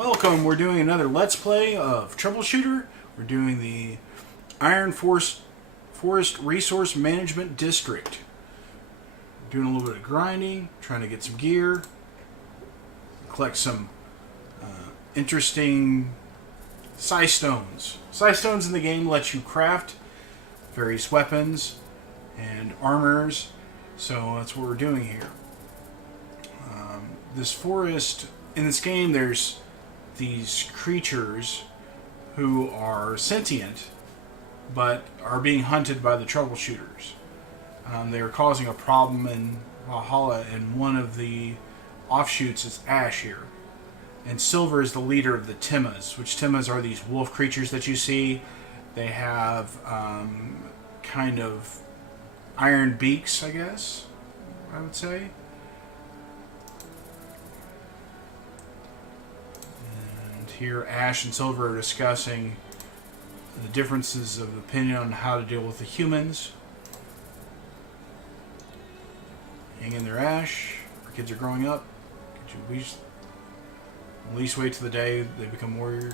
Welcome, we're doing another Let's Play of Troubleshooter. We're doing the Iron Forest Resource Management District. Doing a little bit of grinding, trying to get some gear, collect some interesting psi stones. Psi stones in the game let you craft various weapons and armors, so that's what we're doing here. This forest, in this game, there's these creatures who are sentient but are being hunted by the troubleshooters. They are causing a problem in Valhalla, and one of the offshoots is Ash here. And Silver is the leader of the Timmas, which Timmas are these wolf creatures that you see. They have kind of iron beaks, I guess, I would say. Here, Ash and Silver are discussing the differences of opinion on how to deal with the humans. Hang in there, Ash. Our kids are growing up. Could you at least wait till the day they become warriors?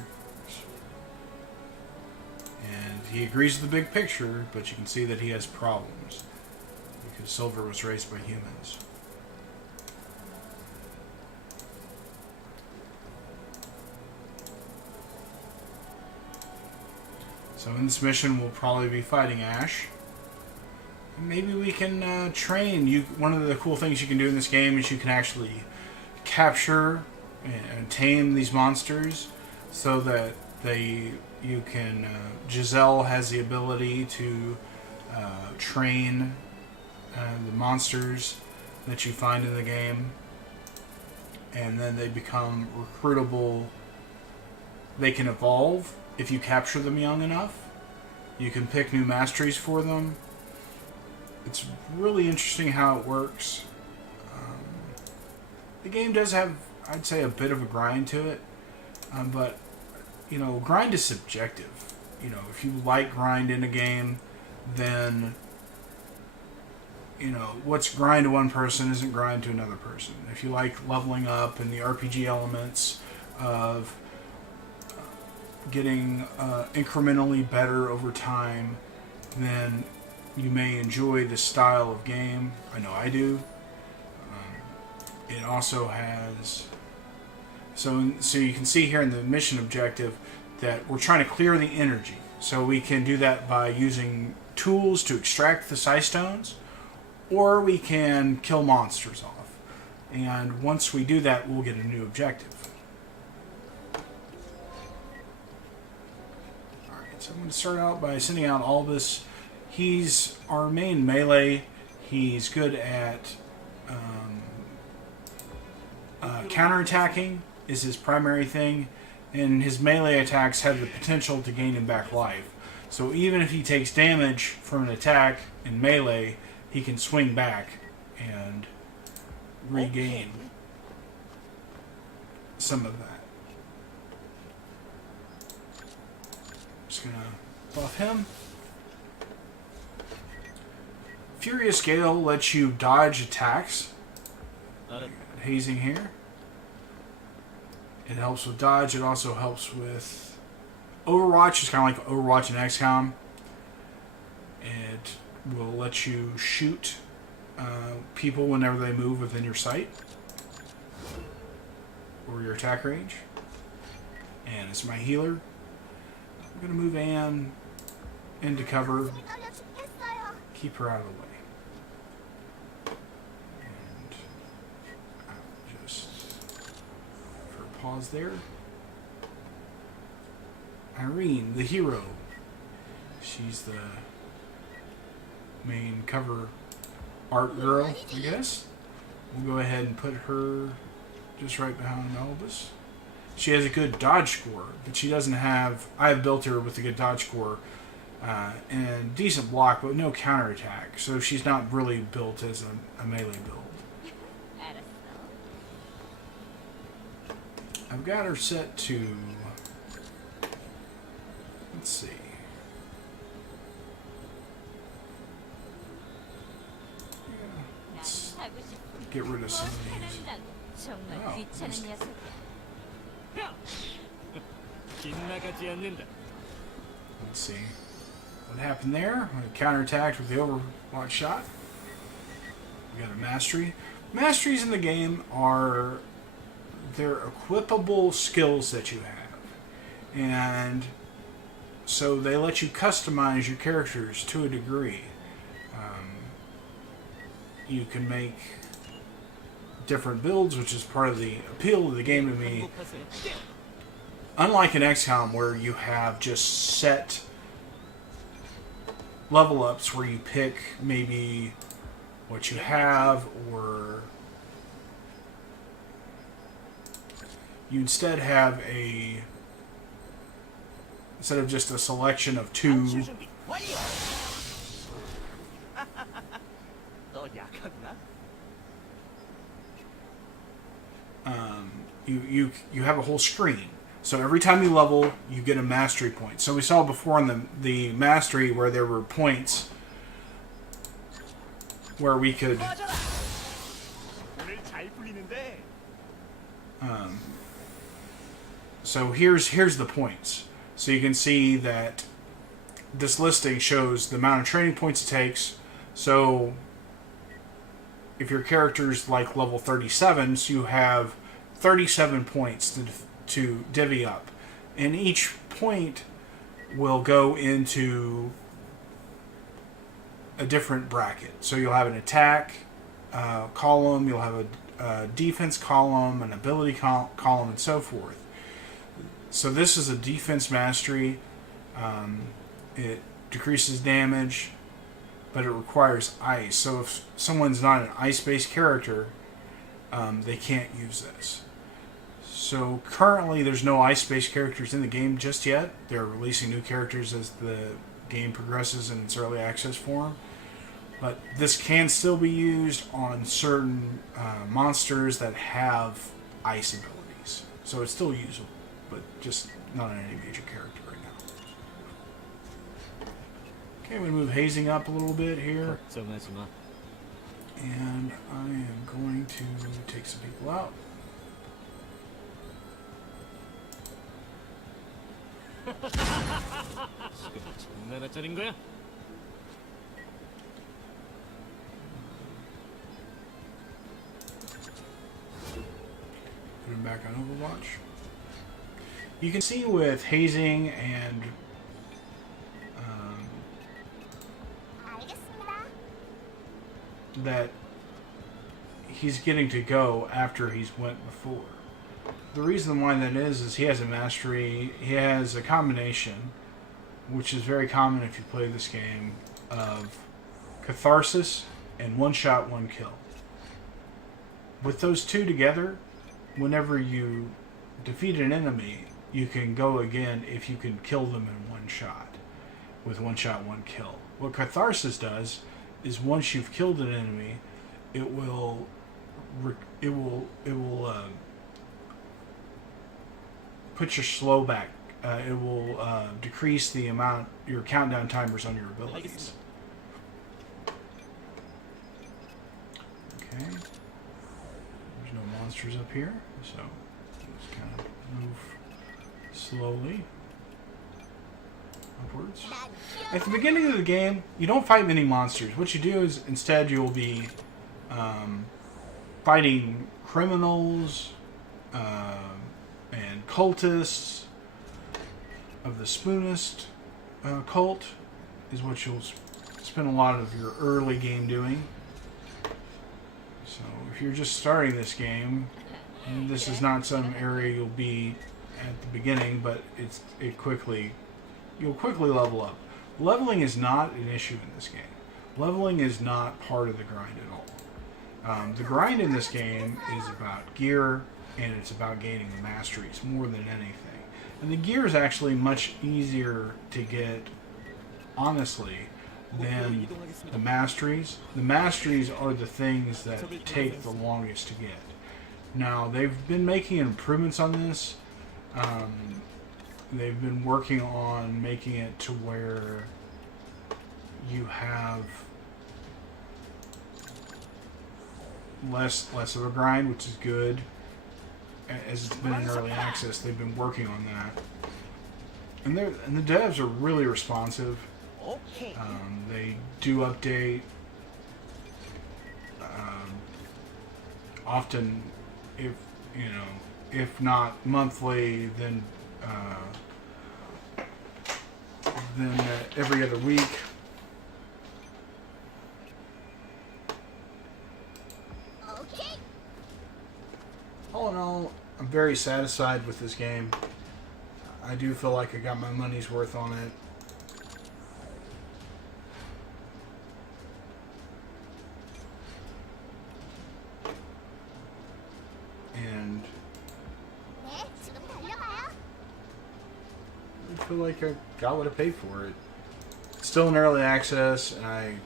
And he agrees with the big picture, but you can see that he has problems because Silver was raised by humans. So in this mission, we'll probably be fighting Ash. Maybe we can train. One of the cool things you can do in this game is you can actually capture and tame these monsters, so that you can. Giselle has the ability to train the monsters that you find in the game, and then they become recruitable. They can evolve if you capture them young enough. You can pick new masteries for them. It's really interesting how it works. The game does have, I'd say, a bit of a grind to it. But, you know, grind is subjective. You know, if you like grind in a game, then, you know, what's grind to one person isn't grind to another person. If you like leveling up and the RPG elements of getting incrementally better over time, then you may enjoy this style of game. I know I do. It also has... So you can see here in the mission objective that we're trying to clear the energy. So we can do that by using tools to extract the psi stones, or we can kill monsters off. And once we do that, we'll get a new objective. So I'm going to start out by sending out Albus. He's our main melee. He's good at counterattacking is his primary thing, and his melee attacks have the potential to gain him back life. So even if he takes damage from an attack in melee, he can swing back and regain some of that. Just gonna buff him. Furious Gale lets you dodge attacks. Hazing here. It helps with dodge. It also helps with Overwatch. It's kind of like Overwatch and XCOM. It will let you shoot people whenever they move within your sight or your attack range. And it's my healer. I'm going to move Anne into cover, keep her out of the way. And I'll just, for a pause there. Irene, the hero. She's the main cover art girl, I guess. We'll go ahead and put her just right behind Albus. She has a good dodge score, but she doesn't have... I have built her with a good dodge score and decent block, but no counterattack. So she's not really built as a melee build. I've got her set to... Let's see. Yeah, let's get rid of some of these. Oh, Let's see what happened there. We counterattacked with the Overwatch shot. We got a mastery. Masteries in the game are they're equipable skills that you have, and so they let you customize your characters to a degree. You can make different builds, which is part of the appeal of the game to me. Unlike in XCOM, where you have just set level ups where you pick maybe what you have, or you instead have instead of just a selection of two. You have a whole screen. So every time you level, you get a mastery point. So we saw before in the mastery where there were points where we could so here's the points. So you can see that this listing shows the amount of training points it takes. So if your character's like level 37, so you have 37 points to divvy up, and each point will go into a different bracket. So you'll have an attack column, you'll have a defense column, an ability column, and so forth. So this is a defense mastery. It decreases damage, but it requires ice. So if someone's not an ice-based character, they can't use this. So currently there's no ice-based characters in the game just yet. They're releasing new characters as the game progresses in its early access form. But this can still be used on certain monsters that have ice abilities. So it's still usable, but just not on any major character right now. Okay, we move hazing up a little bit here. And I am going to take some people out. Put him back on Overwatch. You can see with hazing and that he's getting to go after he's went before. The reason why that is he has a mastery, he has a combination, which is very common if you play this game, of catharsis and one shot, one kill. With those two together, whenever you defeat an enemy, you can go again if you can kill them in one shot, with one shot, one kill. What catharsis does is once you've killed an enemy, it will put your slow back. It will decrease the amount, your countdown timers on your abilities. Okay. There's no monsters up here, so just kind of move slowly upwards. At the beginning of the game, you don't fight many monsters. What you do is instead you'll be fighting criminals and cultists of the Spoonist cult is what you'll spend a lot of your early game doing. So if you're just starting this game, this is not some area you'll be at the beginning, but you'll quickly level up. Leveling is not an issue in this game. Leveling is not part of the grind at all. The grind in this game is about gear, and it's about gaining masteries more than anything. And the gear is actually much easier to get, honestly, than the masteries. The masteries are the things that take the longest to get. Now, they've been making improvements on this. They've been working on making it to where you have less of a grind, which is good. As it's been in early access, they've been working on that. and the devs are really responsive. Okay. They do update often, if you know, if not monthly, then every other week. Okay. All in all, I'm very satisfied with this game. I do feel like I got my money's worth on it. And I feel like I got what I paid for it. It's still in early access, and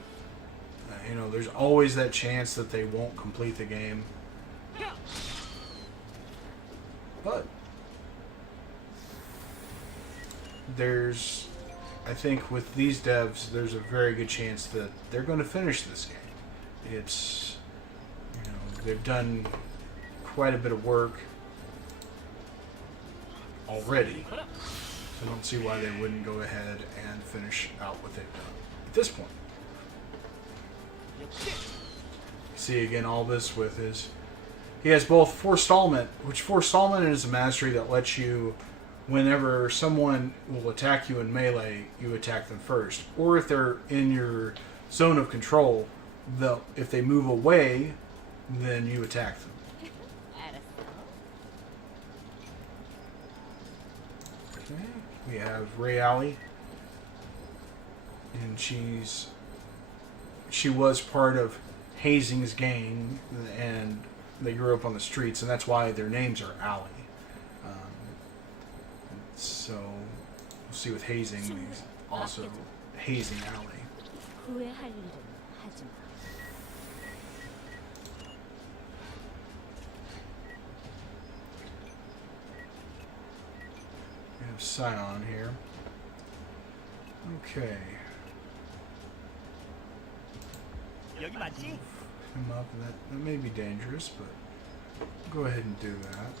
you know, there's always that chance that they won't complete the game. But I think with these devs, there's a very good chance that they're going to finish this game. It's, you know, they've done quite a bit of work already. I don't see why they wouldn't go ahead and finish out what they've done at this point. See again all this with his... He has both Forestallment, which Forestallment is a mastery that lets you, whenever someone will attack you in melee, you attack them first. Or if they're in your zone of control, if they move away, then you attack them. Okay, we have Ray Alley, and she was part of Hazing's gang, and they grew up on the streets, and that's why their names are Alley. So we'll see with Hazing, he's also Hazing Alley. We have Scion here. Okay. 여기 맞지? Him up, and that may be dangerous, but go ahead and do that.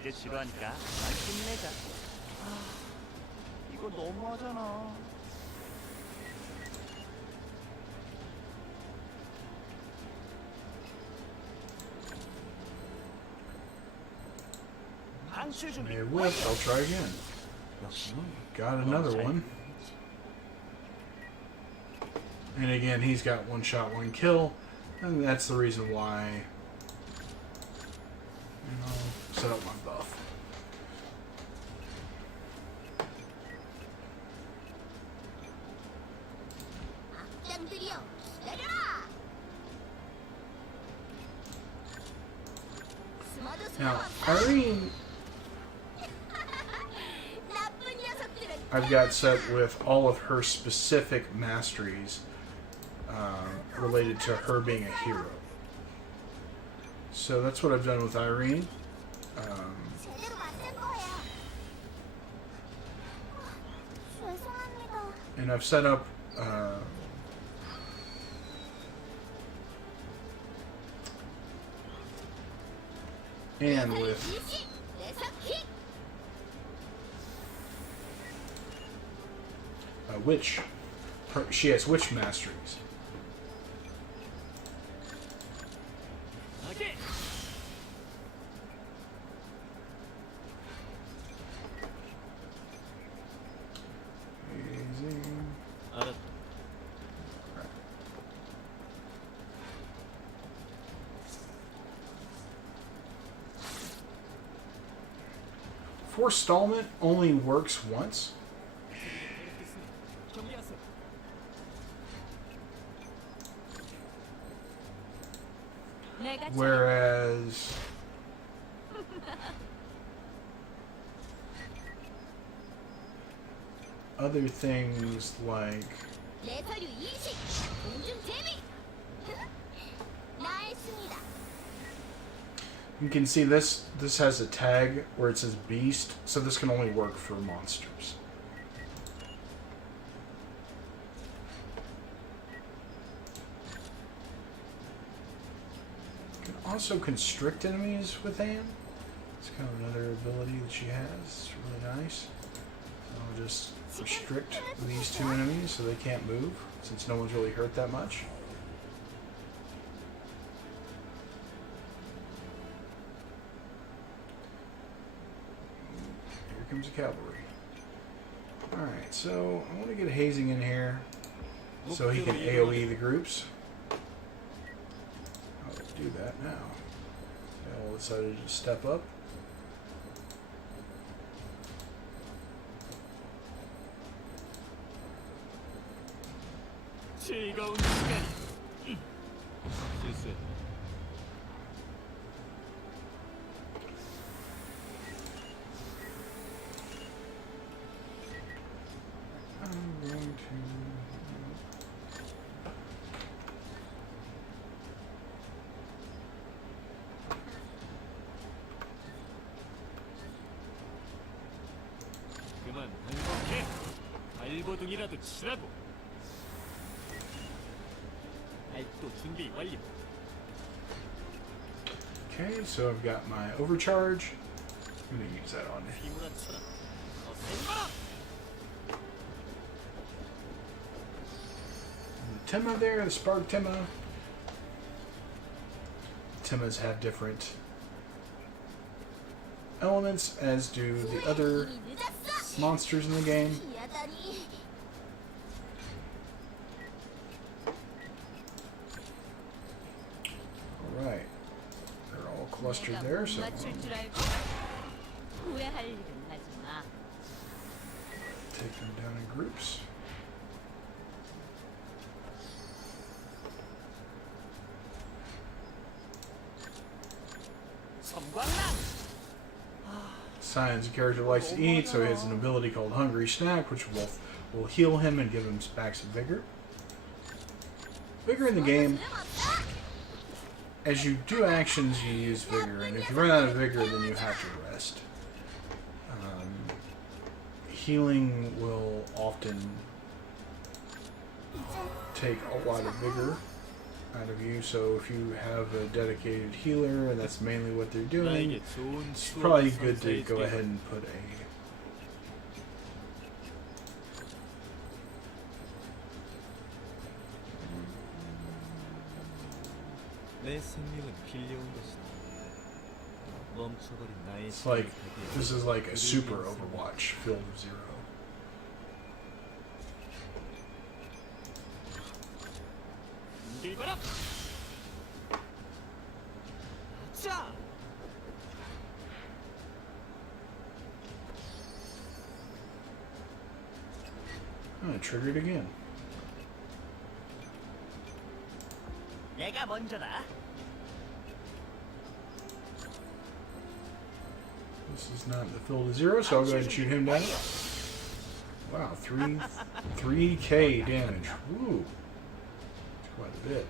이제 지루하니까 그만 끝내자. 이거 너무하잖아. 방출 준비. May whip, I'll try again. Got another one. And again, he's got one shot, one kill, and that's the reason why, you know, set up my buff. Now, Irene, I've got set with all of her specific masteries related to her being a hero. So that's what I've done with Irene. And I've set up and with Witch. She has Witch masteries. Okay. Forestallment only works once. Whereas other things like you can see this has a tag where it says beast, so this can only work for monsters. You can also constrict enemies with AM. It's kind of another ability that she has. It's really nice. So I'll just restrict these two enemies so they can't move, since no one's really hurt that much. Here comes the cavalry. Alright, so I want to get Hazing in here so he can AoE the groups. I'll do that now. They all decided to step up. 즐거운 시간이. 실수했다. I'm going to... 그만 반복해. 발버둥이라도 치라고. 발도 준비 완료. Okay, so I've got my overcharge. I'm going to use that on it. 휘몰아쳐라. 더 센 바람. The Timma there, the Spark Timma. Timmas have different elements, as do the other monsters in the game. Alright. They're all clustered there, so take them down in groups. Science, a character likes to eat, so he has an ability called Hungry Snack, which will heal him and give him back some vigor. Vigor in the game, as you do actions, you use vigor, and if you run out of vigor, then you have to rest. Healing will often take a lot of vigor out of you, so if you have a dedicated healer and that's mainly what they're doing, it's probably good to go ahead and put a it's like, this is like a super Overwatch, Field of Zero. Oh, it triggered again. 내가 먼저다. This is not the Field of Zero, so I'll go ahead and shoot him down. Wow, 3K damage. Woo. That's quite a bit.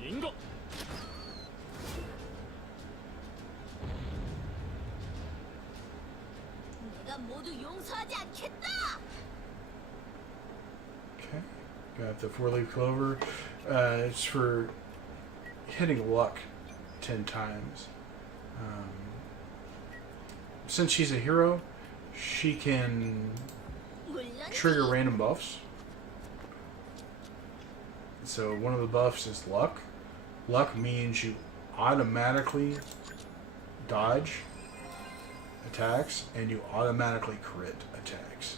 인고. 내가 모두 용서하지 않겠다. Okay, got the 4-leaf clover. It's for hitting luck 10 times. Since she's a hero, she can trigger random buffs. So one of the buffs is luck. Luck means you automatically dodge attacks and you automatically crit attacks.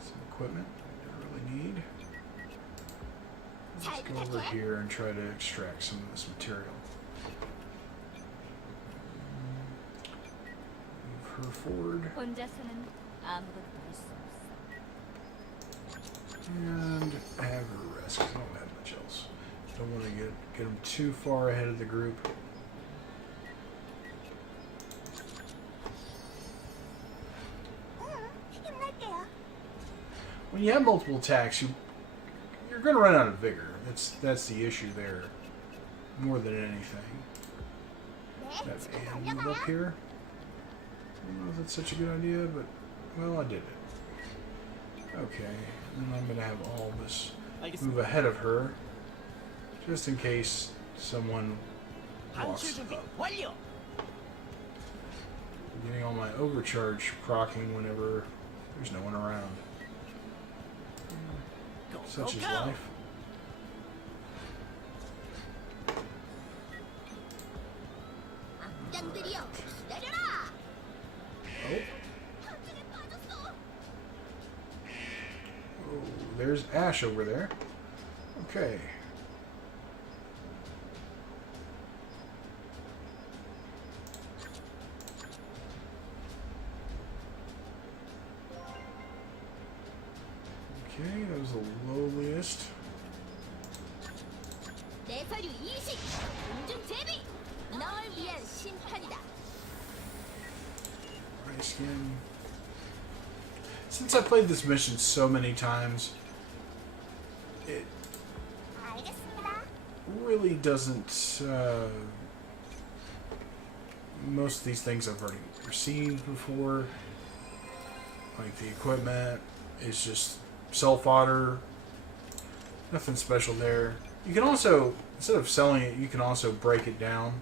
Some equipment I really need. Let's go over here and try to extract some of this material. Move her forward. 혼자서는 아무것도 할 수 없어. And have her rest, 'cause I don't have much else. Don't want to get them too far ahead of the group. When you have multiple attacks, you're going to run out of vigor. That's the issue there, more than anything. Have Anne move up here. I don't know if that's such a good idea, but well, I did it. Okay, and I'm going to have all this move ahead of her. just in case someone walks 반출 준비 up. 완료. I'm getting all my overcharge procking whenever there's no one around. Go, Such is go, go. life. 악당들이여, 기다려라. Oh, 함정에 빠졌어. oh, there's Ash over there. Okay. Okay, that was the lowliest. 내 서류 이식, 공중 제비. 널 위한 심판이다. Ice skin. Since I played this mission so many times, it 알겠습니다. really doesn't. Most of these things I've already received before. Like the equipment is just self-fodder. Nothing special there. You can also, instead of selling it, you can also break it down.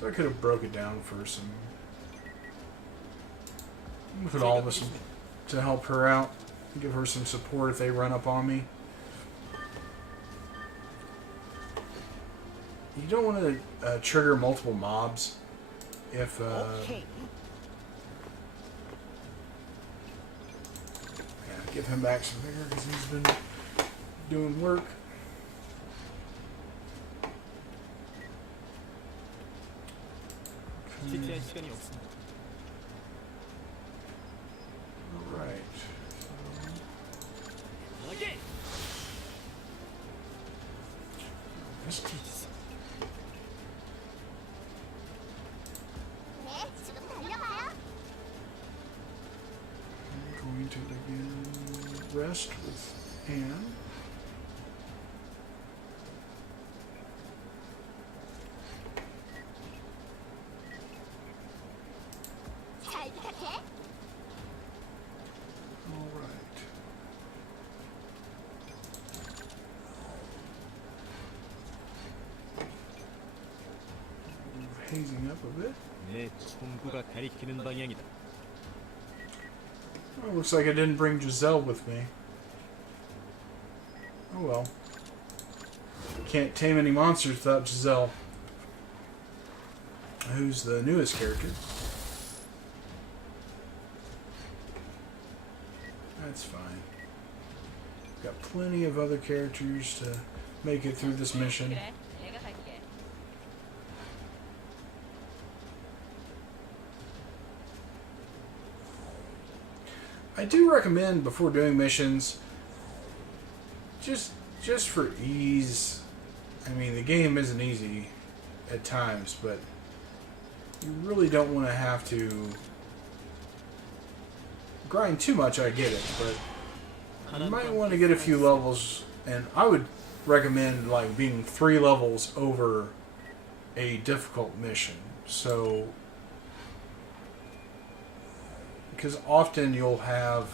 So I could have broke it down for some. Put all this to help her out. Give her some support if they run up on me. You don't want to trigger multiple mobs if 오케이. yeah, give him back some vigor because he's been doing work. 지체할 시간이 없습니다. Right. 오케이. 네, 지금 달려가요. I'm going to again rest with Anne. 잘 부탁해. All right. We're hazing up a bit. 내 총구가 가리키는 방향이다. Oh, looks like I didn't bring Giselle with me. Oh well. Can't tame any monsters without Giselle. Who's the newest character. That's fine. Got plenty of other characters to make it through this mission. 그래, 내가 갈게. I do recommend before doing missions, just for ease. I mean, the game isn't easy at times, but you really don't want to have to grind too much. I get it, but you might want to get a few levels, and I would recommend like being 3 levels over a difficult mission. So, because often you'll have,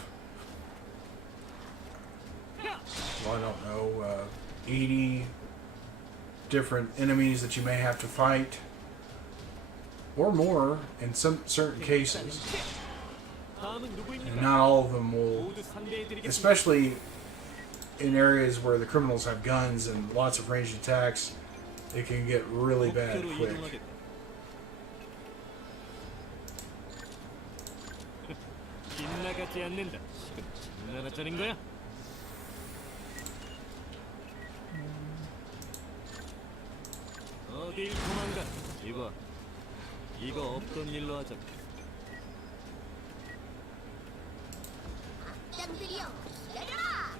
well, I don't know, 80 different enemies that you may have to fight, or more in some certain cases. 다음은 And 누구입니까? not all of them will, 모두 상대해드리겠습니다. especially in areas where the criminals have guns and lots of ranged attacks, it can get really bad 목표로 quick. 이동하겠다. 빗나가지 않는다. 지금 장난하자는 짜린 거야? 어딜 도망가? 이거 없던 일로 하자. 악당들이여, 기다려라.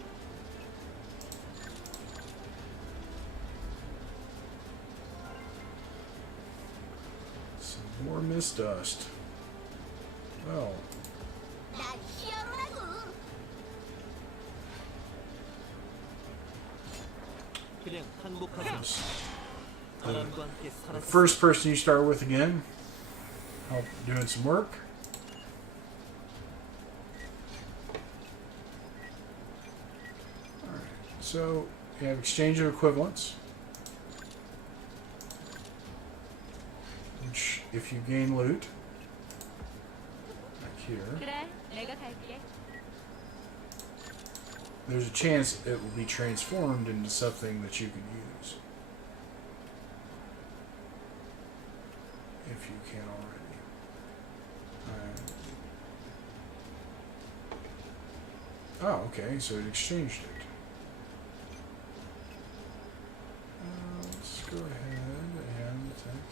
Some more mist dust. Well, 난 히어로라고. 그냥 항복하자. 바람과 함께 the 사라져. first person you start with again. Help doing some work. Alright, so you have exchange of equivalents. which, if you gain loot, like here, 그래, 내가 갈게. there's a chance it will be transformed into something that you can use. If you can already. Oh, okay, so it exchanged it. Let's go ahead and attack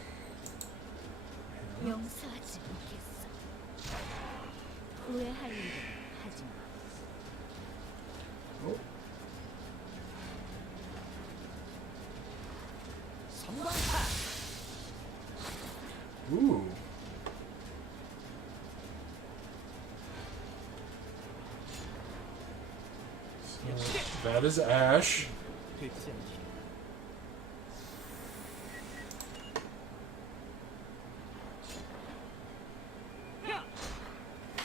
him. 용서하지 않겠어. 후회할 일은 하지 마. Oh, 성광파. ooh. So that is Ash. 되지 않게.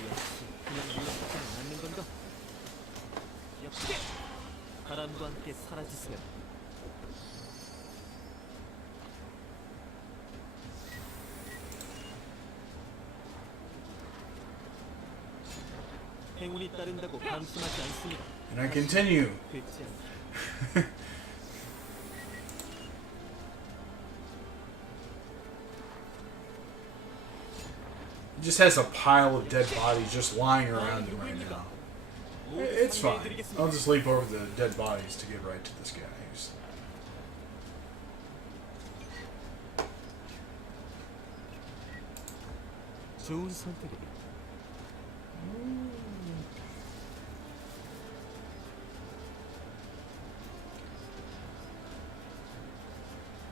역시 그냥 물러서지는 않는 건가? 역시 바람과 함께 사라지세요. 행운이 따른다고 방심하지 않습니다. And I continue. 되지 않게. He just has a pile of dead bodies just lying around him right now. It's fine. I'll just leap over the dead bodies to get right to this guy. 좋은 선택이다.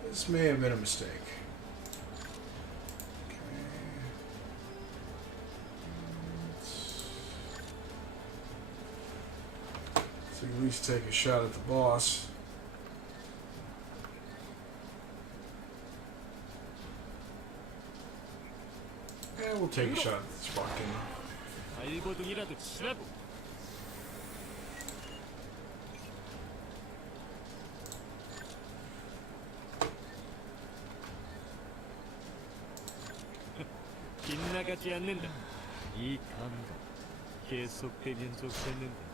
This may have been a mistake. Okay. Let's at least take a shot at the boss. Yeah, we'll take a shot at the Spartan. 발버둥이라도 치라고. 빗나가지 않는다. 이 감각 계속되면 좋겠는데.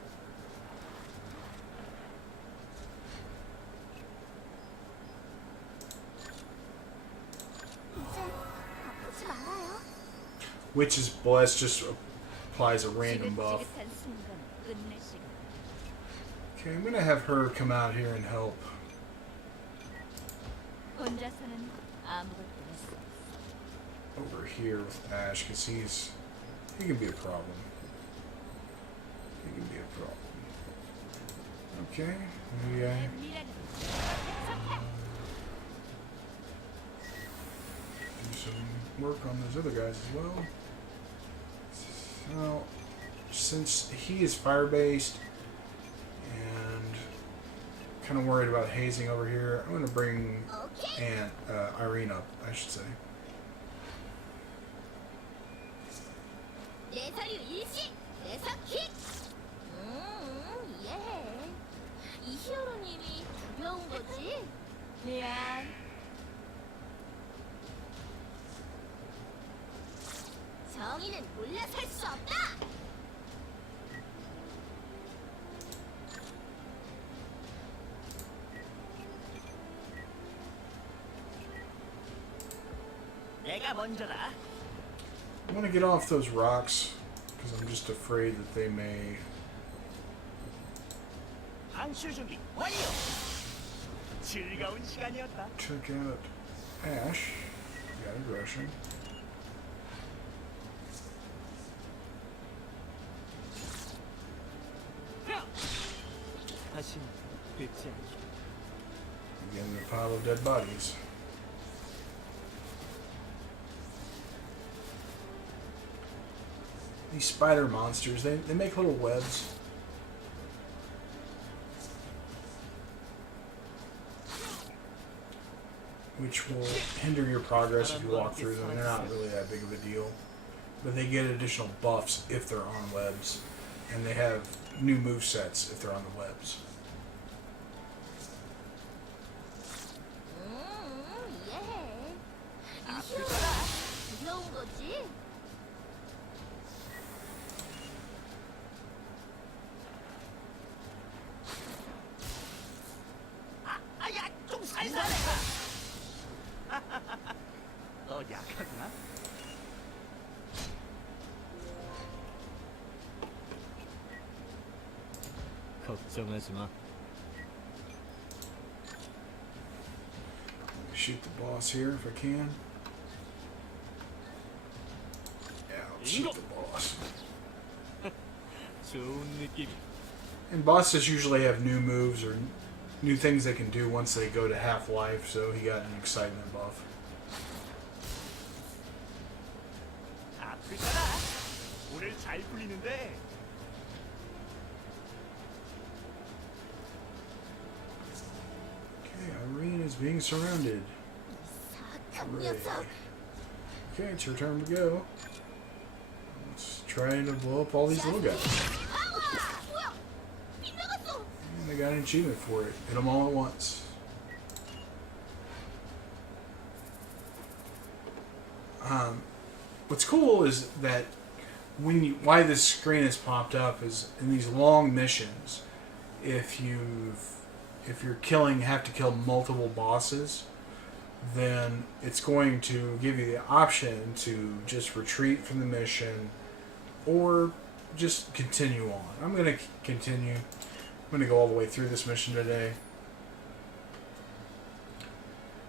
이제 아프지 말아요. Witch's Bless just applies a random buff. 지긋지긋한 순간 끝낼 시간. Okay, I'm gonna have her come out here and help. 혼자서는 아무것도 할 수 없어. Over here with Ash, because he can be a problem. He can be a problem. Okay, maybe 내 I 미래는 선택. do some work on those other guys as well. So, since he is fire-based and kind of worried about hazing over here, I'm going to bring 오케이. Irene up, I should say. 내 서류 일시. 내 석희. 이해해. 이 히어로님이 두려운 거지? 미안. 정의는 물러설 수 없다. 내가 먼저다. I want to get off those rocks because I'm just afraid that they may. 방출 준비 완료. 즐거운 시간이었다. Check out Ash. Got aggression. 다시 뵙지 않게. Again, the pile of dead bodies. These spider monsters, they make little webs. Which will hinder your progress if you walk through them. They're not really that big of a deal. But they get additional buffs if they're on webs. And they have new movesets if they're on the webs. 이해해. 이 히어로가 더 약하구나. 걱정하지 마. Shoot the boss here if I can. Yeah, I'll shoot the boss. 좋은 느낌. And bosses usually have new moves or new things they can do once they go to half life, so he got an excitement buff. 아프잖아. 오늘 잘 풀리는데. Okay, Irene is being surrounded. 사악한 Hooray. 녀석. Okay, it's your turn to go. Let's try to blow up all these little guys. 뭐야? 빗나갔어. And they got an achievement for it. Hit them all at once. What's cool is that why this screen has popped up is in these long missions, if you're have to kill multiple bosses, then it's going to give you the option to just retreat from the mission or just continue on. I'm going to continue. I'm going to go all the way through this mission today.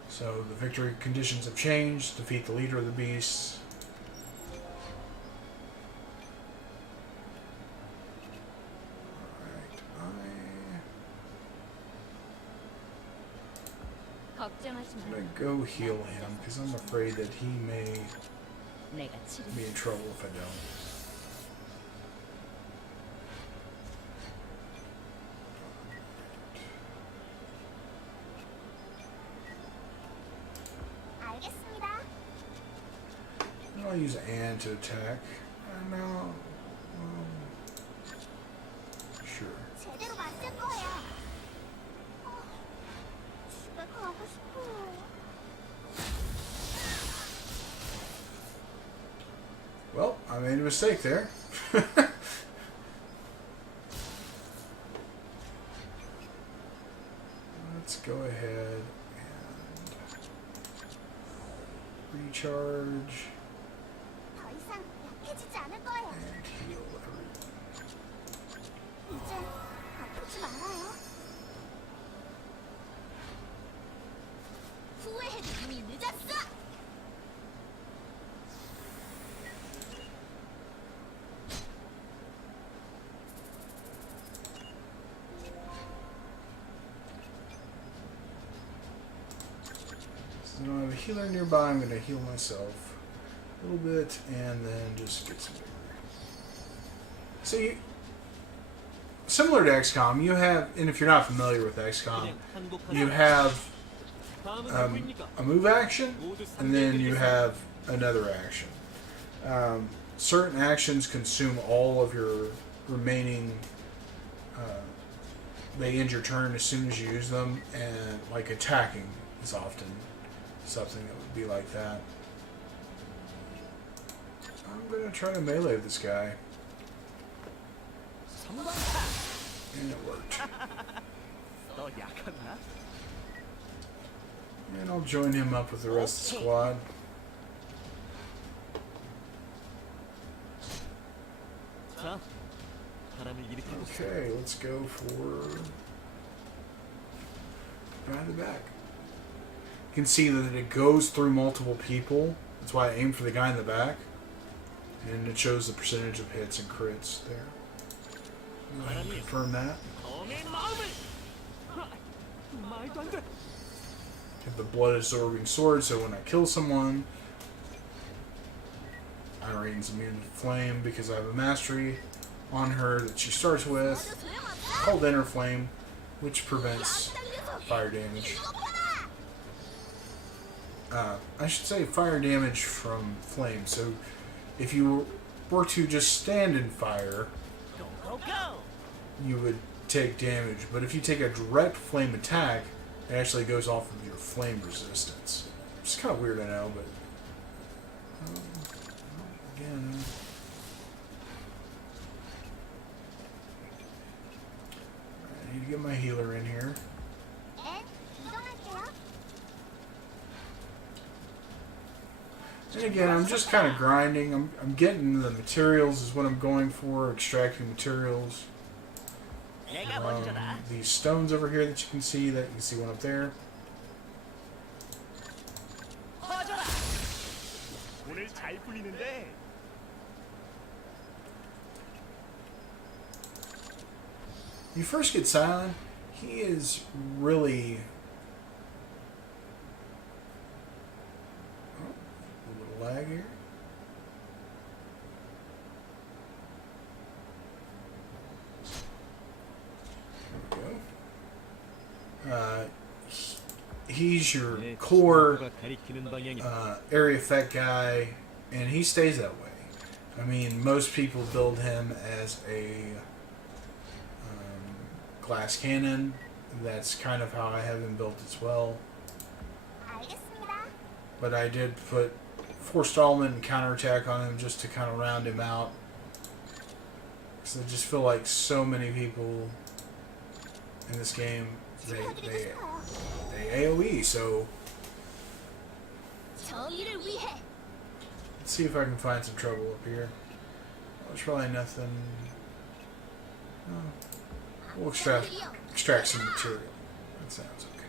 So the victory conditions have changed. Defeat the leader of the beasts. 걱정하지 I'm 마. going to go heal him because I'm afraid that he may 내가 치료. be in trouble if I don't. 알겠습니다. I'll use Anne to attack. No. Sure. 제대로 맞을 거야. 집에 가고 싶어. Well, I made a mistake there. Let's go ahead and recharge 더 이상 약해지지 않을 거예요. and heal everyone. 이제 아프지 말아요. 후회해도 이미 늦었어. Since I don't have a healer nearby, I'm going to heal myself a little bit and then just get some bigger. See, similar to XCOM, you have, and if you're not familiar with XCOM, you have a move action, and then you have another action. Certain actions consume all of your remaining. They end your turn as soon as you use them, and like attacking is often something that would be like that. I'm gonna try to melee this guy, and it worked. 더 약하구나. And I'll join him up with the rest of the squad. 자, 바람을 일으키고 있어. Okay, let's go for guy in the back. You can see that it goes through multiple people. That's why I aim for the guy in the back. And it shows the percentage of hits and crits there. Go ahead and confirm that. 검의 마음을. 하, 말도 안 돼. Have the blood absorbing sword, so when I kill someone, Irene's immune to flame because I have a mastery on her that she starts with called Inner Flame, which prevents fire damage. I should say fire damage from flame. So if you were to just stand in fire, Go, go. you would take damage. But if you take a direct flame attack, it actually goes off of your flame resistance. It's kind of weird, I know, but again, I need to get my healer in here. 앤, 이동할게요. And again, I'm just kind of grinding. I'm getting the materials is what I'm going for, extracting materials. These stones over here that you can see one up there. 오늘 잘 풀리는데. You first get Silent, he is really... Oh, a little lag here. There we go. He's your core area effect guy, and he stays that way. I mean, most people build him as a glass cannon. That's kind of how I have him built as well. But I did put forestallment and counterattack on him just to kind of round him out. Because I just feel like so many people in this game, they AoE, so let's see if I can find some trouble up here. Oh, there's probably nothing. Oh. We'll extract some material. That sounds okay.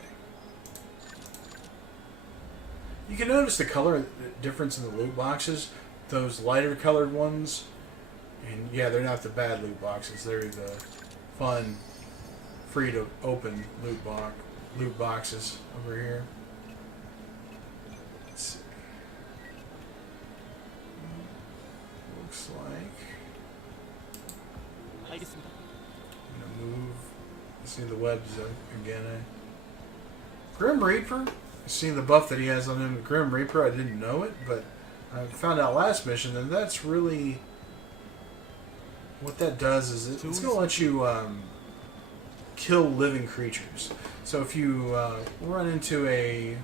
You can notice the color difference in the loot boxes. Those lighter colored ones, and yeah, they're not the bad loot boxes. They're the fun, free to open loot boxes over here. Let's see. Looks like. Move. See the webs again. Grim Reaper. Seeing the buff that he has on him, Grim Reaper. I didn't know it, but I found out last mission that that's really what that does. Is it's going to let you kill living creatures. So if you run into a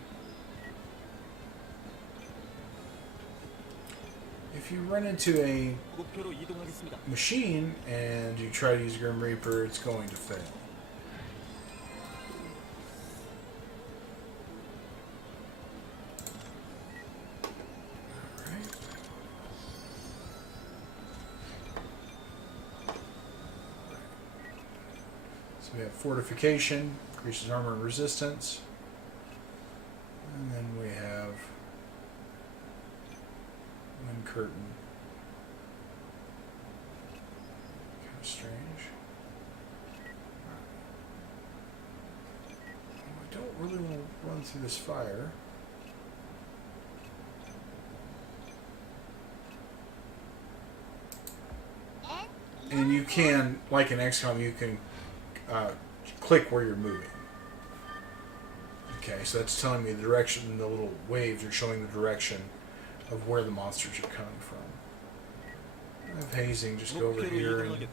machine and you try to use Grim Reaper, it's going to fail. Alright. So we have fortification, increases armor and resistance. And then we have wind curtain. Kind of strange. I don't really want to run through this fire. And you can, like in XCOM, you can click where you're moving. Okay, so that's telling me the direction, the little waves are showing the direction of where the monsters are coming from. I have Hazing just go over here and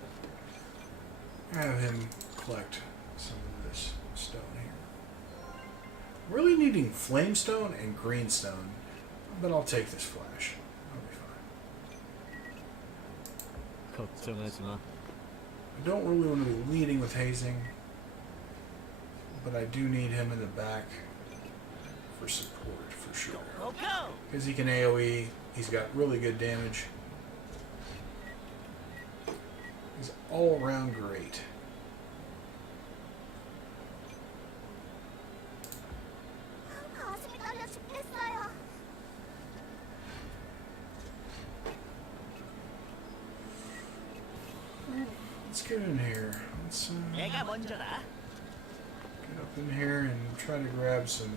have him collect some of this stone here. Really needing flamestone and greenstone, but I'll take this flash. I'll be fine. I don't really want to be leading with Hazing, but I do need him in the back for support for sure. Because he can AoE, he's got really good damage. He's all around great. Let's get in here. Let's get up in here and try to grab some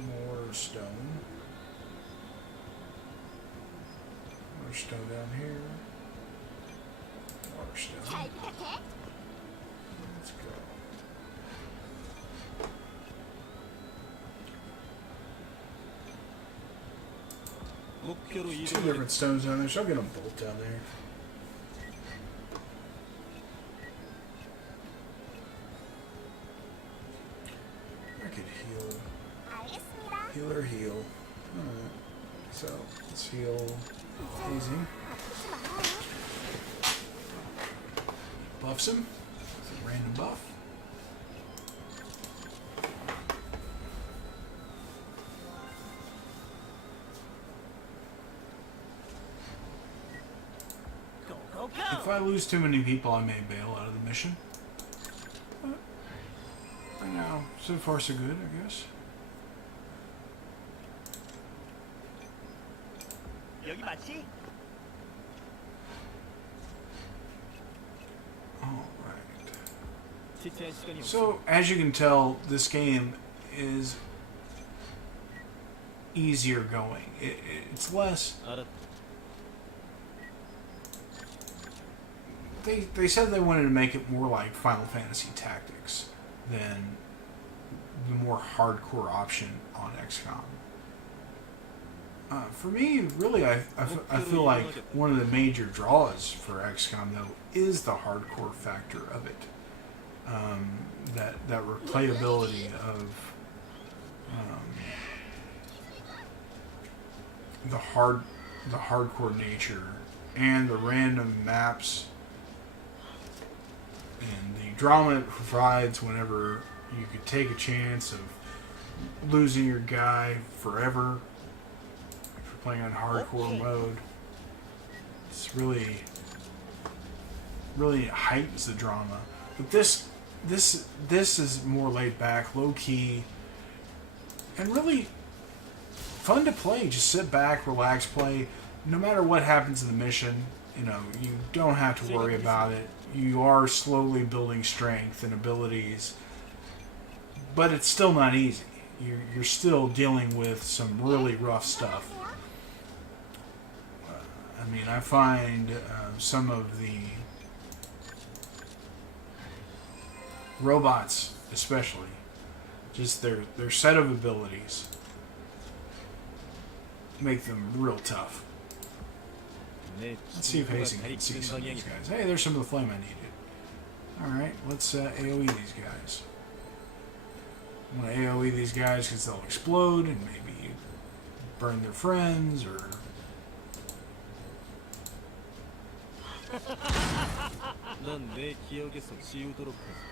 more stone. More stone down here. More stone. Let's go. Two different stones down there, so I'll get them both down there. Heal. Alright. So, let's heal Hazing. Buffs him. It's a random buff. if I lose too many people, I may bail out of the mission. But, right now, so far so good, I guess. 여기 맞지? Alright. 지체할 시간이 없어. So, as you can tell, this game is easier going. It's less... 알았다. They said they wanted to make it more like Final Fantasy Tactics than the more hardcore option on XCOM. For me, really, I feel like one of the major draws for XCOM, though, is the hardcore factor of it. That replayability of the hardcore nature and the random maps and the drama it provides whenever you could take a chance of losing your guy forever if you're playing on hardcore mode. It's really heightens the drama. But this is more laid back, low key, and really fun to play. Just sit back, relax, play. No matter what happens in the mission, you know, you don't have to worry about it. You are slowly building strength and abilities, but it's still not easy. You're still dealing with some really rough stuff. I mean, I find some of the robots, especially, just their set of abilities make them real tough. Let's see if Hastings can see some of these guys. Hey, there's some of the flame I needed. Alright, let's AoE these guys. I'm going to AoE these guys because they'll explode and maybe burn their friends or... 넌 내 기억에서 지우도록 하지.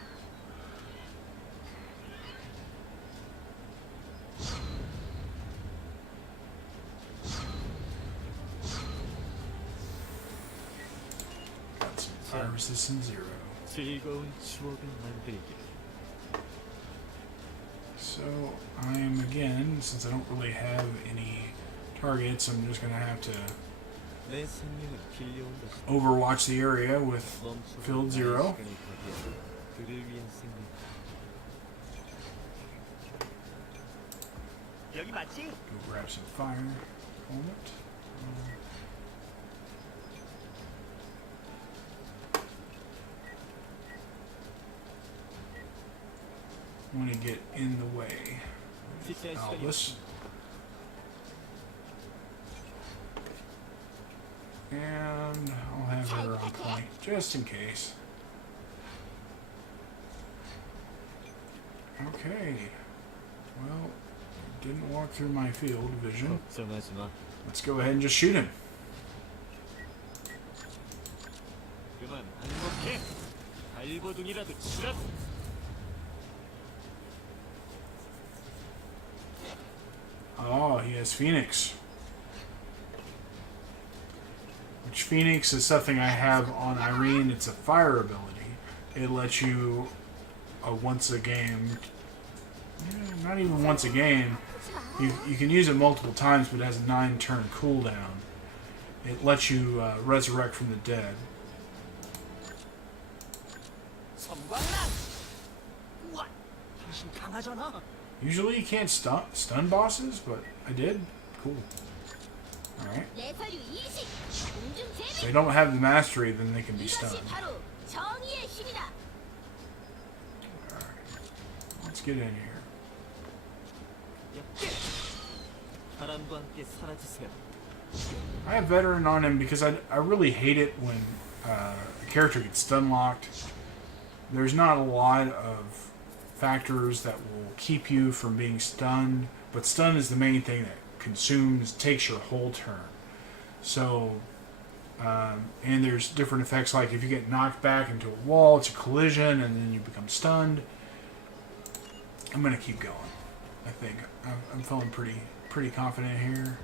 Got some fire resistance 0. 즐거운 추억을 만들기. So, I'm again, since I don't really have any targets, I'm just going to have to 내 생명을 빌려온 것이 overwatch the area with 멈추고 field 나의 0. 시간이 거기에 그를 위한 생명. 여기 맞지? Go grab some fire. Moment. Want to get in the way. 지체할 시간이 Albus. 없어. And I'll have her on point, just in case. Okay. Well, didn't walk through my field of vision. 걱정하지 마. Let's go ahead and just shoot him. 그만 한몫해. 발버둥이라도 치라고. Oh, he has Phoenix. Which Phoenix is something I have on Irene. It's a fire ability. It lets you, once a game, not even once a game, you can use it multiple times, but it has a 9-turn cooldown. It lets you resurrect from the dead. 섬광란! 우와, 당신 강하잖아. Usually you can't stun bosses, but I did. Cool. Alright. 레서류 20 공중 If 재비 they don't have the mastery, then they can be 이것이 stunned. 바로 정의의 힘이다. Alright. Let's get in here. 바람과 함께 사라지세요. I have veteran on him because I really hate it when a character gets stun locked. There's not a lot of factors that will keep you from being stunned, but stun is the main thing that takes your whole turn. So, and there's different effects, like if you get knocked back into a wall, it's a collision, and then you become stunned. I'm gonna keep going. I think I'm feeling pretty confident here.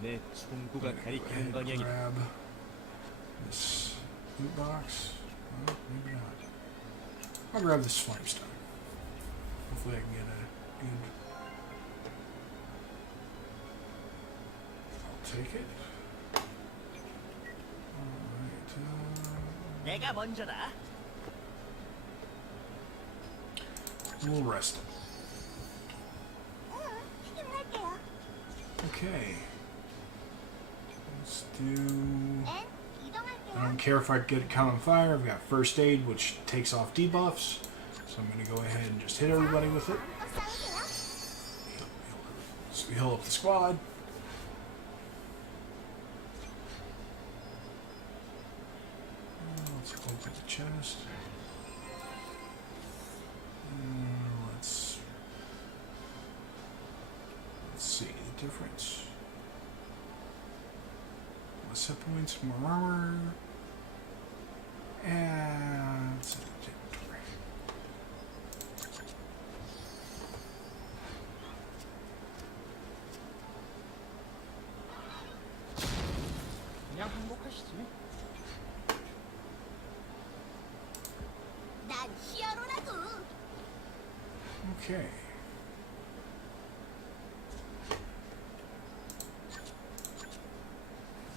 내 총구가 Go ahead 가리키는 and 방향이 grab this Loot box. Well, maybe not. I'll grab this flame stone. Hopefully I can get a good... I'll take it. Alright. 내가 먼저다. We'll rest it. 힘낼게요. Okay. Let's do... 엔 I 이동할게요. don't care if I get caught on fire. I've got first aid, which takes off debuffs. So I'm going to go ahead and just hit everybody with it. 꼭 싸우세요. Heal up the squad. Let's open the chest. Let's see the difference. Less hit points, more armor, and let's see the inventory. 그냥 행복하시지. 난 히어로라고. Okay.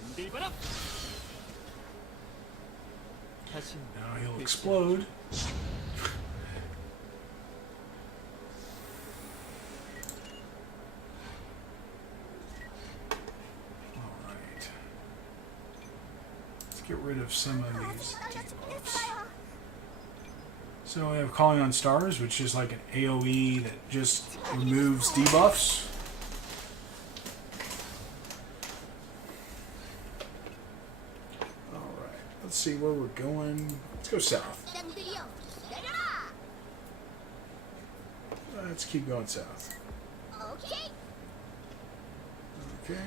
군대 입어라. 다시 Now he'll explode. Alright. Let's get rid of some of these debuffs. So we have Calling on Stars, which is like an AoE that just removes debuffs. Alright, let's see where we're going. Let's go south. 땅들이여 기다려라. Let's keep going south. 오케이. Okay.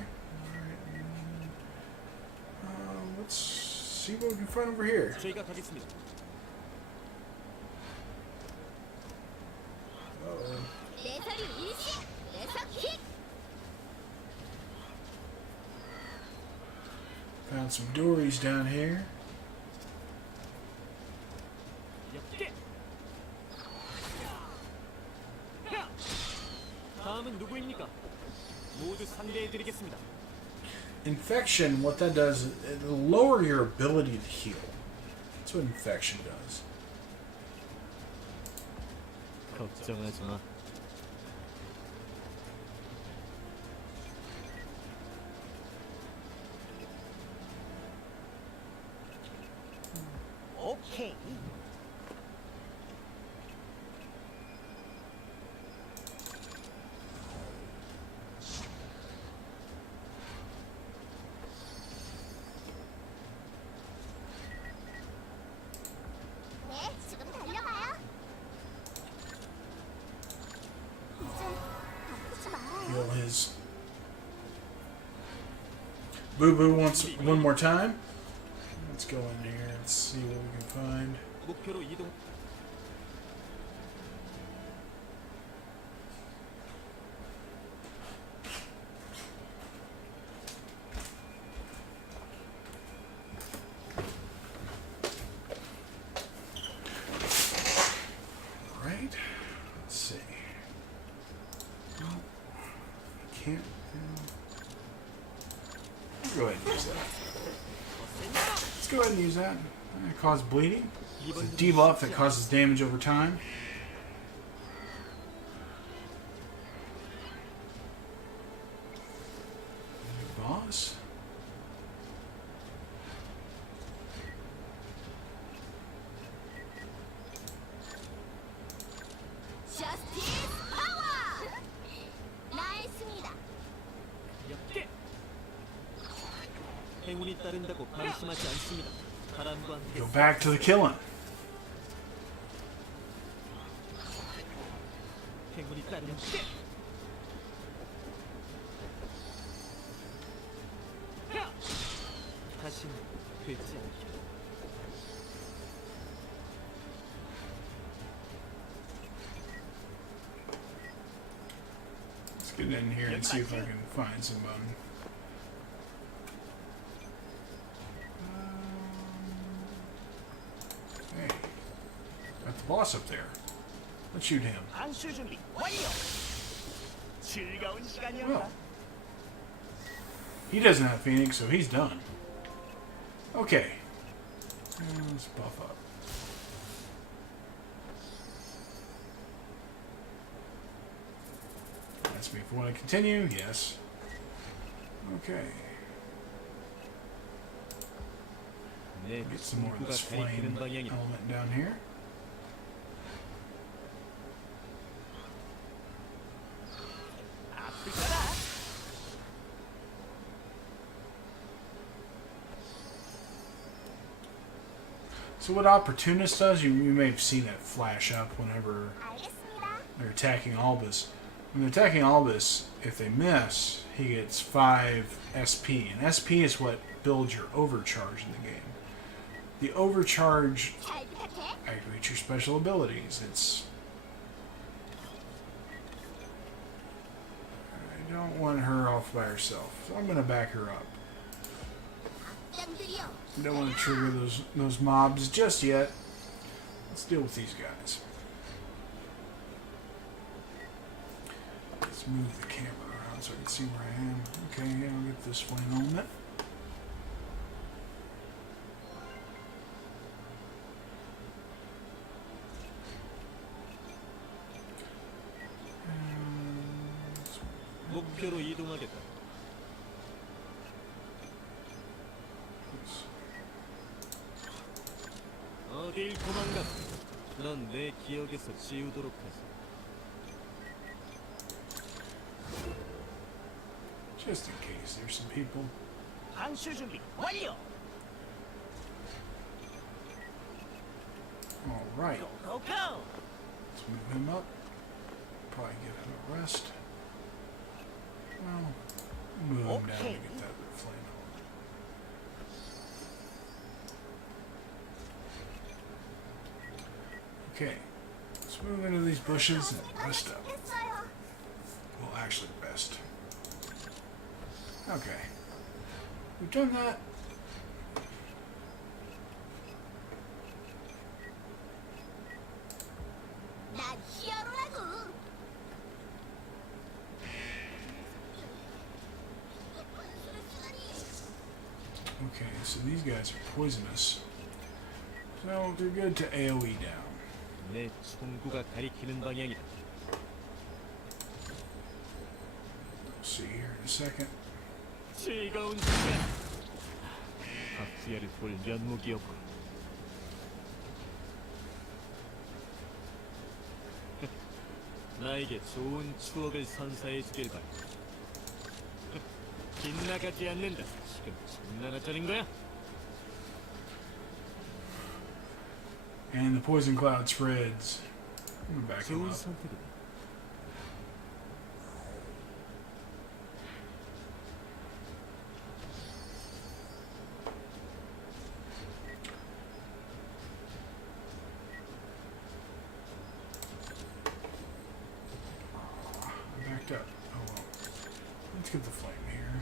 Alright. Let's see what we can find over here. 제가 가겠습니다. Uh-oh. 내 서류 일시. 내서 킥. Found some dories down here. 엽게. 다음은 누구입니까? 모두 상대해드리겠습니다. Infection, what that does, it'll lower your ability to heal. That's what infection does. 걱정하지 마. 오케이. 네, 지금 달려가요. 이제 아프지 말아요. Heal his. Boo Boo wants one more time. Let's go in here and see what we can find. 목표로 이동. Right. Let's see. No, can't. Go ahead and use that. Let's go ahead and use that. It causes bleeding. It's a debuff that causes damage over time. Boss. 저스티스 파워. 나였습니다. 엽게. 행운이 따른다고 방심하지 않습니다. 바람과 함께 Go back to the killing. 행운이 따르면 다시는 되지 않게. Let's get in here and see if I can find some boss up there. Let's shoot him. 안수 준비 완료. 즐거운 시간이었다. Well, he doesn't have Phoenix, so he's done. Okay. Let's buff up. Ask me if I want to continue. Yes. Okay. 내 Get some more of 친구가 this flame 가리키는 방향이다. element down here. 아플 거다. So what Opportunist does, you may have seen it flash up whenever 알겠습니다. they're attacking Albus. When they're attacking Albus, if they miss, he gets 5 SP. And SP is what builds your overcharge in the game. The overcharge 잘 부탁해. activates your special abilities. I don't want her off by herself, so I'm going to back her up. 짱들이여. I don't want to trigger those mobs just yet. Let's deal with these guys. Let's move the camera around so I can see where I am. Okay, yeah, I'll get this flame element. 목표로 이동하겠다. 어딜 도망가? 넌 내 기억에서 지우도록 하지. Just in case there's some people. 안수 준비 완료. Alright, 고고. let's move him up. Probably give him a rest. Well, move him down to Okay. get that flame element. Okay, let's move into these bushes and rest up. 했어요. Well, actually, best. Okay, we've done that. 난 히어로라고. Okay, so these guys are poisonous. So they're good to AoE down. 내 총구가 가리키는 방향이다. We'll see here in a second. 즐거운 시간. 박수야를 볼 면목이었고. 나에게 좋은 추억을 선사해 주길 바래. 빗나가지 않는다. 지금 장난하자는 거야? And the poison cloud spreads. I'm gonna back him 좋은 up. 선택이다. I backed up. Oh well. Let's get the flame here.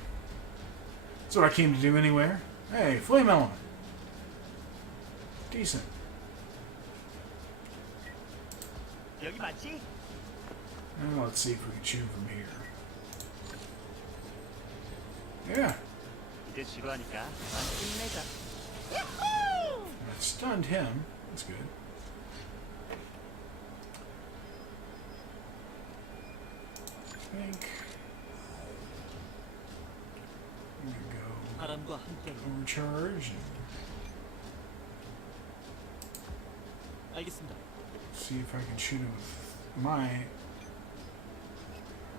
That's what I came to do anywhere. Hey, flame element. Decent. 여기 맞지? Now let's see if we can shoot him from here. Yeah, 이제 지루하니까 그만 힘내자. I stunned him. That's good. I think I'm gonna go 바람과 함께. overcharge and 알겠습니다. see if I can shoot him with my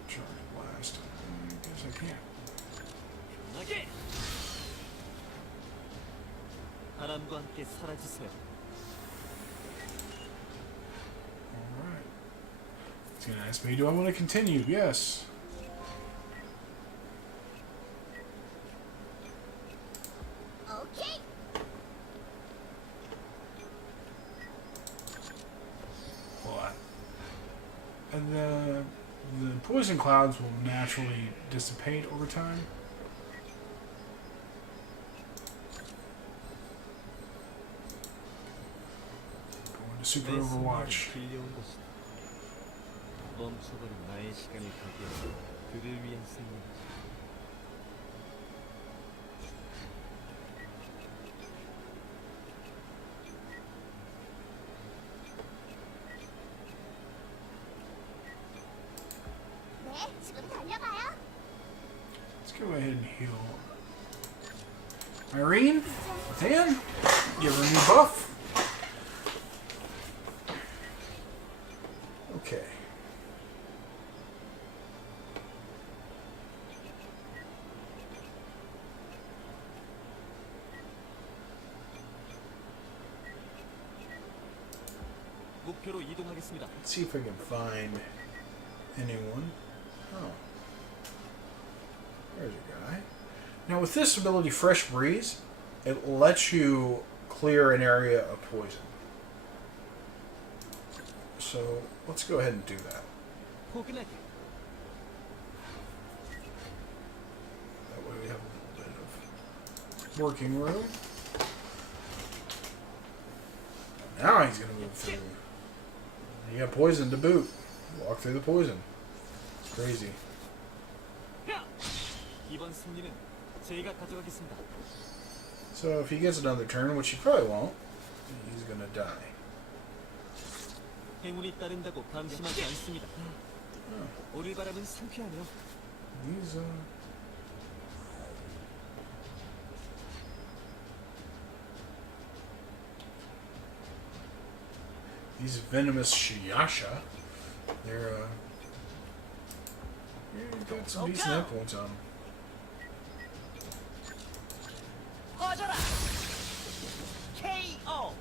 charge blast. I guess I can't. 나게. 바람과 함께 사라지세요. Alright. It's gonna ask me, do I want to continue? Yes. 오케이. Well, and the poison clouds will naturally dissipate over time. Going to Super 내 Overwatch. 승리를 빌려온 것이다. 멈춰버린 나의 시간이 가게 그를 위한 승리이지. 네, 지금 달려가요. Let's go ahead and heal Irene. Dan, give her a new buff. Okay. 목표로 이동하겠습니다. Let's see if I can find anyone. Oh. There's a guy. Now with this ability, Fresh Breeze, it lets you clear an area of poison. So let's go ahead and do that. 포근하게. That way we have a little bit of working room. Now he's going to move through. He got poison to boot. Walk through the poison. It's crazy. 이번 승리는 제가 가져가겠습니다. So if he gets another turn, which he probably won't, he's going to die. 행운이 따른다고 방심하지 않습니다. 오늘 바람은 상쾌하며 These venomous Shiyasha, they're got some decent hit points on them. 꺼져라. KO.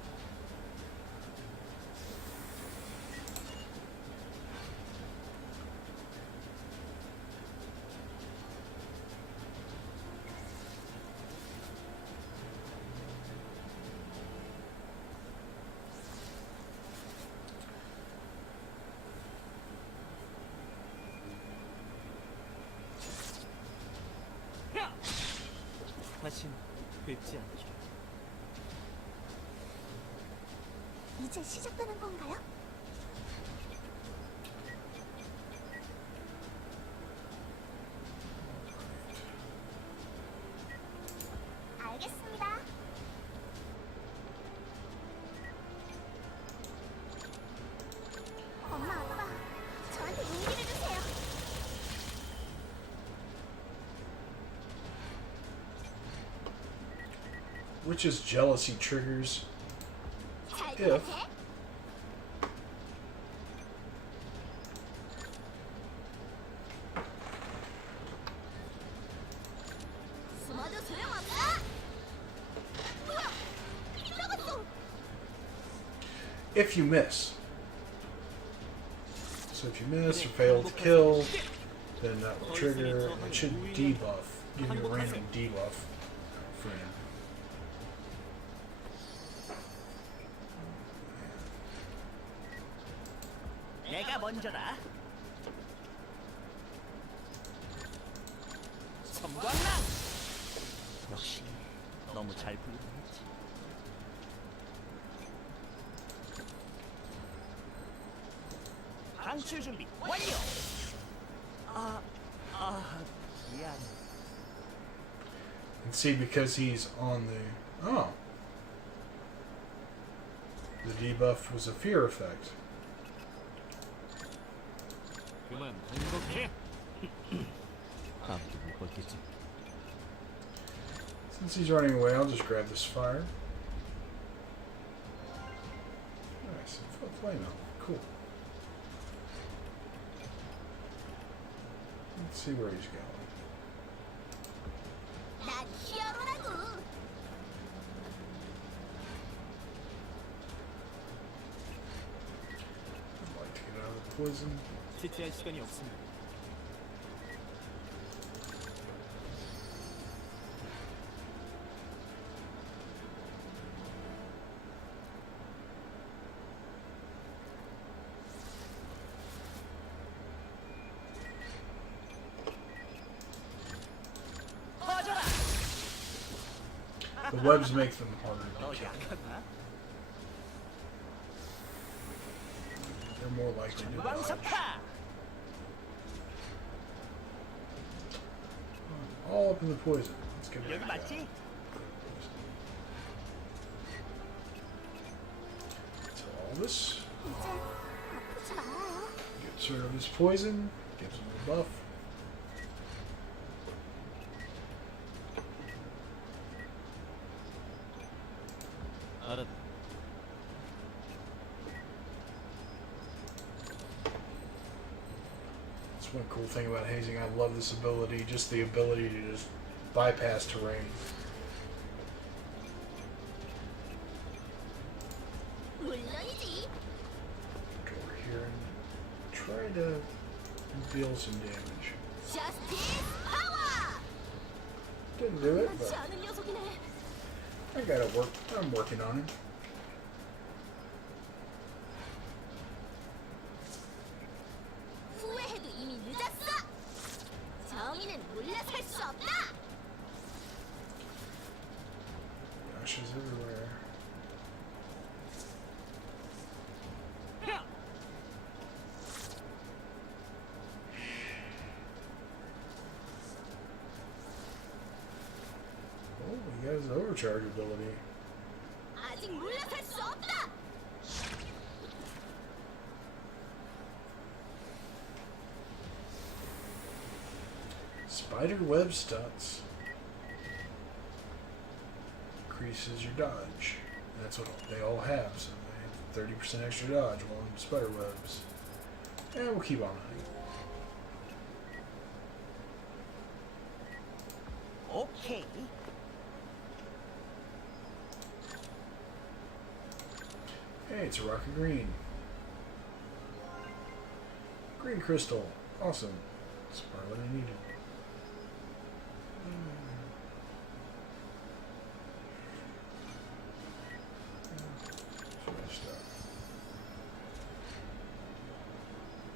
다신 뵙지 않기를. 이제 시작되는 건가요? 알겠습니다. 엄마, 아빠, 저한테 용기를 주세요. Which is jealousy triggers 잘 if 부탁해. 숨어도 소용없어. 뭐야? 빗나갔어. if you miss. So if you miss or fail to kill, then that will trigger. It should debuff, give you a random debuff for him. 내가 먼저다. 섬광랑. 역시 너무 잘 불렀지. 방출 준비 완료. 미안. And see, because he's on the the debuff was a fear effect. 그만 행복해. 아무도 못 봤겠지. Since he's running away, I'll just grab this fire. Nice, flame out. Cool. Let's see where he's going. 난 히어로라고. I'd like to get out of the poison. 지체할 시간이 없습니다. 꺼져라. The webs make them harder to 너 kill. 약하구나. more likely to dodge. 전광석파. All up in the poison. Let's get rid 여기 of that. 맞지? So all this. 이제 아프지 말아요. Get rid of this poison. Gives him a buff. 알았다. That's one cool thing about hazing. I love this ability. Just the ability to just bypass terrain. 물론이지. Go over here and try to deal some damage. 저스티스 파워. Didn't do it, 만만치 but 않은 녀석이네. I gotta work. I'm working on it. 후회해도 이미 늦었어. 정의는 물러설 수 없다. Ashes everywhere. Oh, he has overcharge ability. 아직 물러설 수 없다. Spider web stunts. Increases your dodge. That's what they all have, so they have 30% extra dodge while in spider webs. And we'll keep on hunting. 오케이. Hey, it's a rocket green. Green crystal. Awesome. That's probably what I needed. Finished up.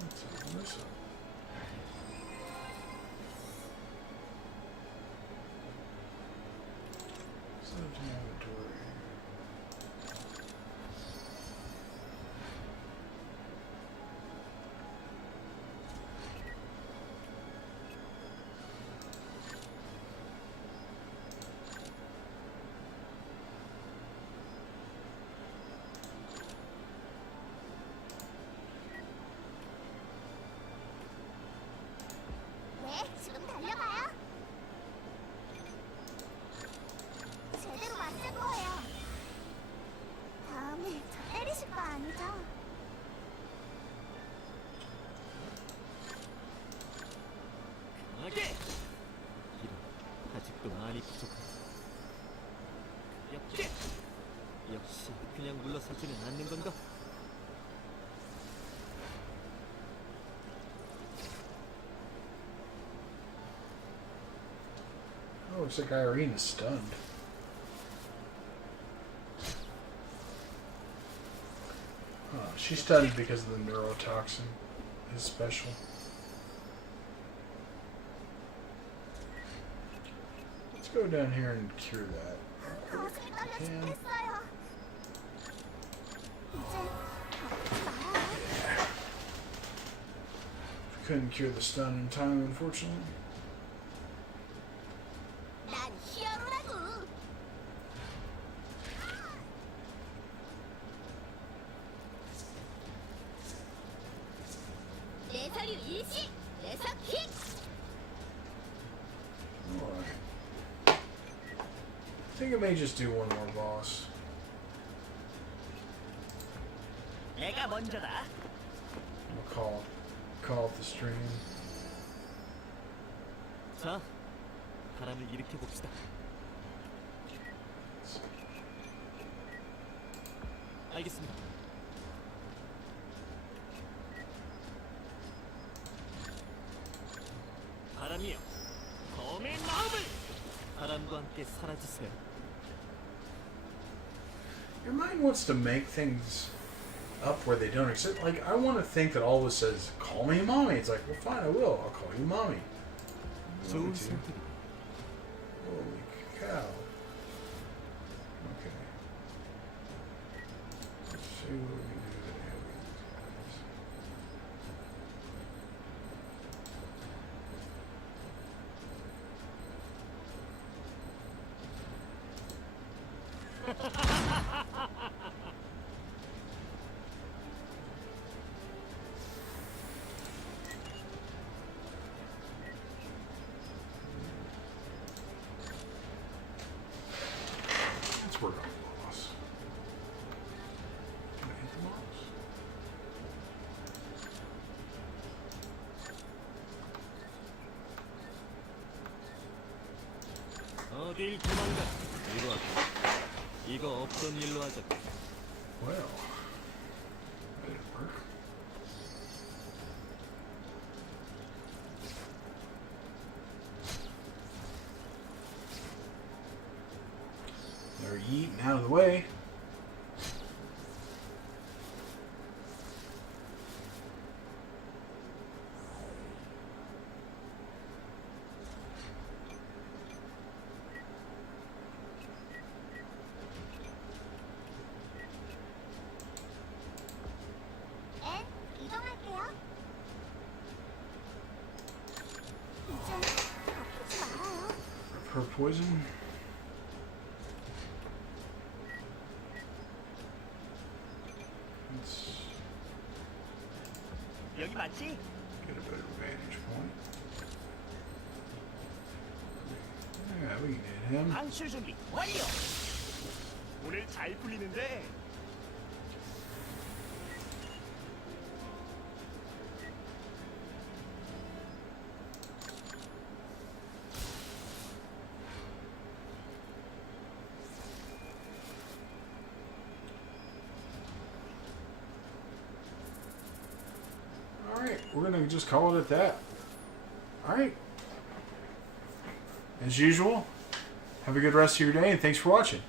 Let's open this up. Send it to my inventory. 네, 지금 달려가요. 제대로 맞을 거예요. 다음에 저 때리실 거 아니죠? 강하게. 이런 아직도 많이 부족하다. 역시 역시 그냥 물러서지는 않는 건가? Oh, looks like Irene is stunned. She's stunned because of the neurotoxin. His special. Let's go down here and cure that. 가슴이 떨려 Yeah. 죽겠어요. 이제 아프지 말아요. Couldn't cure the stun in time, unfortunately. 난 히어로라고. 내 서류 일시, 내서 킥. Alright. I think I may just do one more boss. 내가 먼저다. I'll call it the stream. 자, 바람을 일으켜 봅시다. 알겠습니다. 바람이여, 검의 마음을 바람과 함께 사라지세요. Your mind wants to make things up where they don't exist. Like, I want to think that always says, call me mommy. It's like, well, fine, I will. I'll call you mommy. You want me 좋은 to? 선택이다. Holy cow. Okay. Let's see what we can do to help these guys. Let's work on the boss. Can I hit the boss? 어딜 도망가? 이거 할까? 이거 없던 일로 하자. Well, that didn't work. They're eating out of the way. 엔 이동할게요. 좀 아프지 말아요. Her poison. Let's 여기 맞지? get a better vantage point. Yeah, we can hit him. 방출 준비 완료. 오늘 잘 풀리는데. Alright, we're going to just call it at that. Alright. As usual, have a good rest of your day and thanks for watching.